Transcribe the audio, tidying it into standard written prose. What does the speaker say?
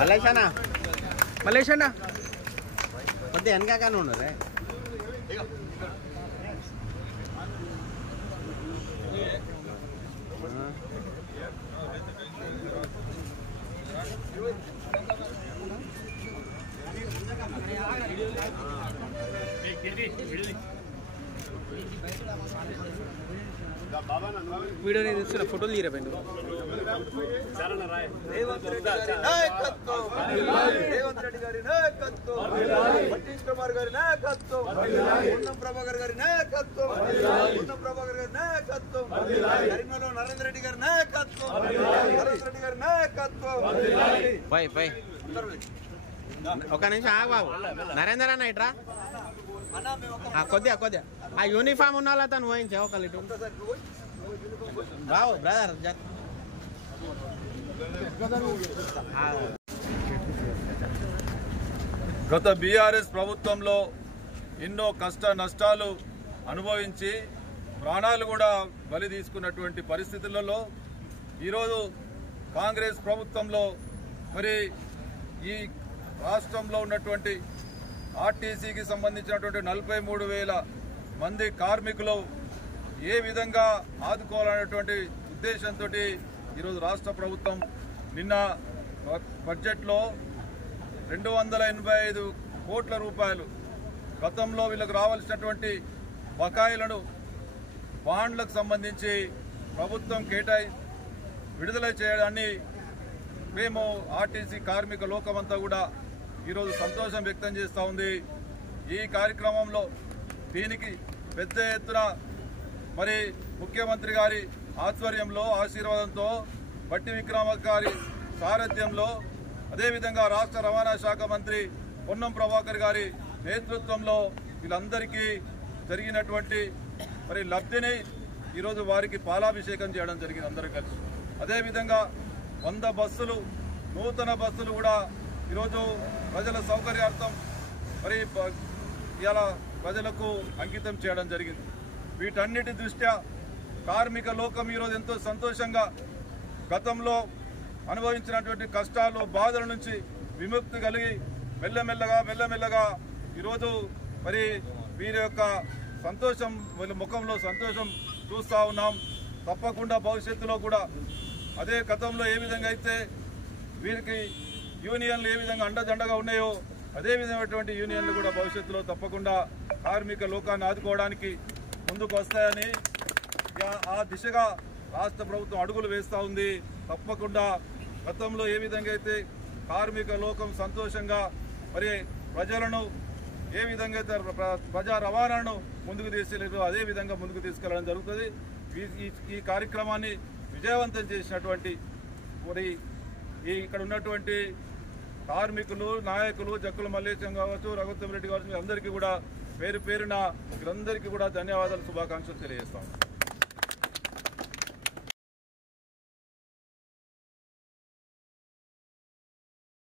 మలేషానా మలేషానా కొద్ది వెనకానే ఉన్నదే वीडियो नहीं दिखा फोटो ली रहे రేవంత్ రెడ్డి గారి నాయకత్వం సతీష్ కుమార్ గారి నాయకత్వం ఉన్నం ప్రభాకర్ గారి నాయకత్వం కరీంనగర్లో నరేంద్ర రెడ్డి గారి నాయకత్వం भाई भाई ఒక నిమిషం ఆగు బాబు నరేందర్ అన్న ఇట్రా కొద్దిగా కొద్దిగా ఆ యూనిఫామ్ ఉన్న వాళ్ళ తను పోయించే ఒకళ్ళు ఇటు బాబు బ్రదర్ గత బీఆర్ఎస్ ప్రభుత్వంలో ఎన్నో కష్ట నష్టాలు అనుభవించి ప్రాణాలు కూడా బలి తీసుకున్నటువంటి పరిస్థితులలో ఈరోజు కాంగ్రెస్ ప్రభుత్వంలో మరి ఈ రాష్ట్రంలో ఉన్నటువంటి ఆర్టీసీకి సంబంధించినటువంటి 43,000 మంది కార్మికులు ఏ విధంగా ఆదుకోవాలనేటువంటి ఉద్దేశంతో ఈరోజు రాష్ట్ర ప్రభుత్వం నిన్న బడ్జెట్లో 285 కోట్ల రూపాయలు గతంలో వీళ్ళకు రావాల్సినటువంటి బకాయిలను బాండ్లకు సంబంధించి ప్రభుత్వం విడుదల చేయడాన్ని మేము ఆర్టీసీ కార్మిక లోకమంతా కూడా ఈరోజు సంతోషం వ్యక్తం చేస్తూ ఉంది. ఈ కార్యక్రమంలో దీనికి పెద్ద ఎత్తున మరి ముఖ్యమంత్రి గారి ఆధ్వర్యంలో ఆశీర్వాదంతో బట్టి విక్రమార్క గారి సారథ్యంలో అదేవిధంగా రాష్ట్ర రవాణా శాఖ మంత్రి పొన్నం ప్రభాకర్ గారి నేతృత్వంలో వీళ్ళందరికీ జరిగినటువంటి మరి లబ్ధిని ఈరోజు వారికి పాలాభిషేకం చేయడం జరిగింది అందరూ కలిసి. అదేవిధంగా 100 బస్సులు నూతన బస్సులు కూడా ఈరోజు ప్రజల సౌకర్యార్థం మరి ఇలా ప్రజలకు అంకితం చేయడం జరిగింది. వీటన్నిటి దృష్ట్యా కార్మిక లోకం ఈరోజు ఎంతో సంతోషంగా గతంలో అనుభవించినటువంటి కష్టాలు బాధల నుంచి విముక్తి కలిగి మెల్లమెల్లగా ఈరోజు మరి వీరి యొక్క సంతోషం ముఖంలో సంతోషం చూస్తూ ఉన్నాం. తప్పకుండా భవిష్యత్తులో కూడా అదే గతంలో ఏ విధంగా అయితే వీరికి యూనియన్లు ఏ విధంగా అండదండగా ఉన్నాయో అదే విధమైనటువంటి యూనియన్లు కూడా భవిష్యత్తులో తప్పకుండా కార్మిక లోకాన్ని ఆదుకోవడానికి ముందుకు వస్తాయని ఆ దిశగా రాష్ట్ర ప్రభుత్వం అడుగులు వేస్తూ ఉంది. తప్పకుండా గతంలో ఏ విధంగా అయితే కార్మిక లోకం సంతోషంగా మరి ప్రజలను ఏ విధంగా అయితే ప్రజా రవాణాను ముందుకు తీసుకెళ్ళారో అదే విధంగా ముందుకు తీసుకెళ్లడం జరుగుతుంది. ఈ కార్యక్రమాన్ని విజయవంతం చేసినటువంటి మరి ఇక్కడ ఉన్నటువంటి కార్మికులు నాయకులు జక్కుల మల్లేశం కావచ్చు, రఘుత్తం రెడ్డి కావచ్చు, అందరికీ కూడా పేరు పేరున వీరందరికీ కూడా ధన్యవాదాలు శుభాకాంక్షలు తెలియజేస్తాం.